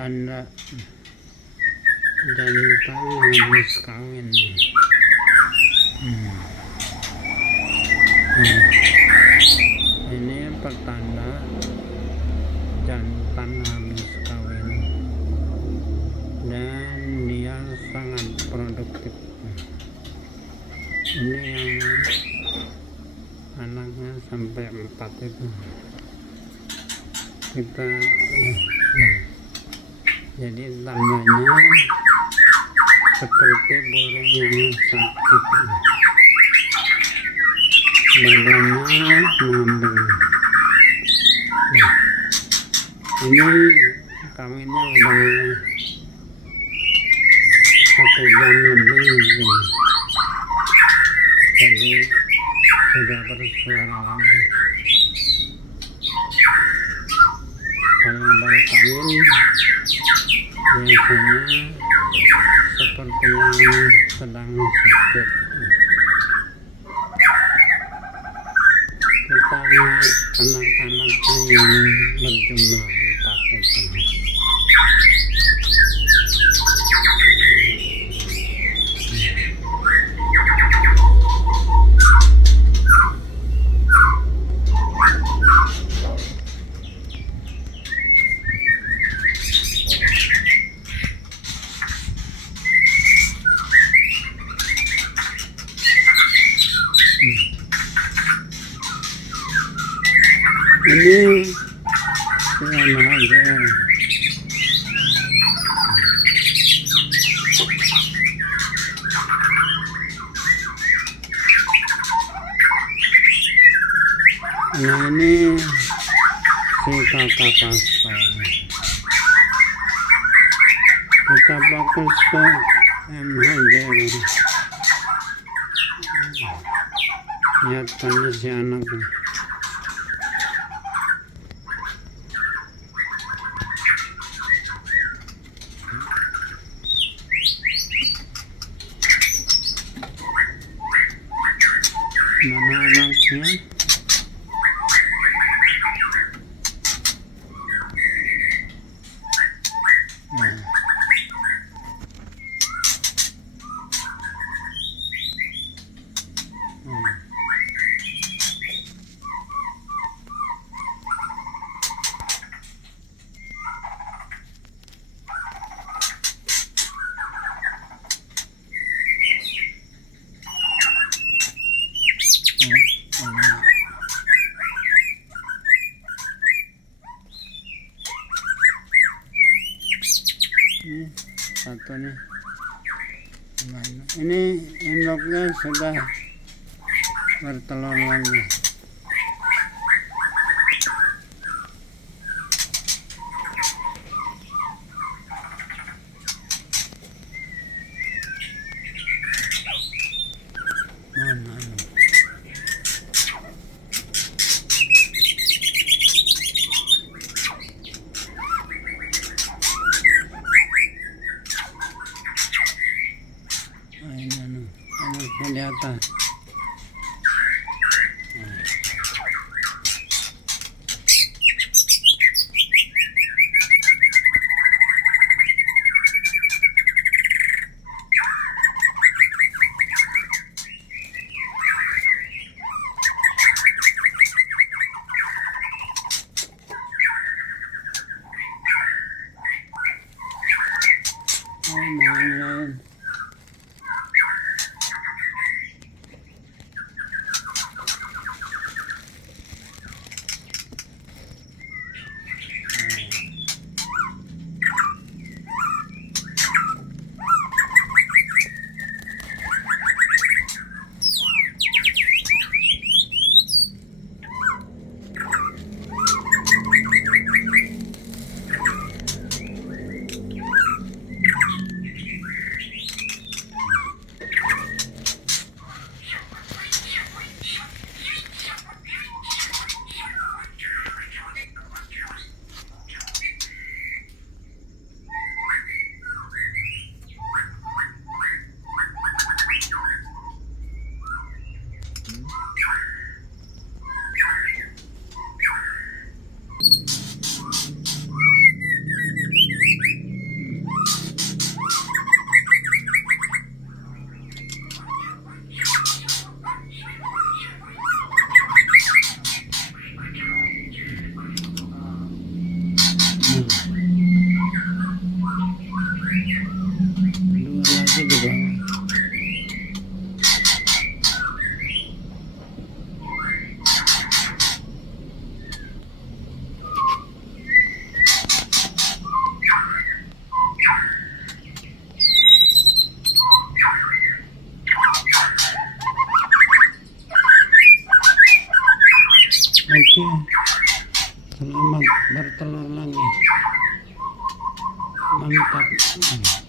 tanda jantan habis kawin. Ini pertanda jantan habis kawin dan dia sangat produktif. Ini yang anaknya sampai 4 itu kita jadi tandanya seperti burung yang sakit, badannya mengembang. Ini kawinnya udah 1 jam lebih, jadi sudah bersuara lagi. Kalau baru kawin biasanya seperti yang sedang sakit. Kita lihat anak-anaknya yang berjumlah 4 itu. Ini siapa aja. Nah, ini si kakak pastel. Kita fokus ke MHJ. Lihat kondisi anaknya. Mana anaknya? Nah. Ini satu nih. Ini induknya sudah bertelur lagi. Mana? Ini di atas. Main-main. Oke. Selamat bertelur lagi. Mantap.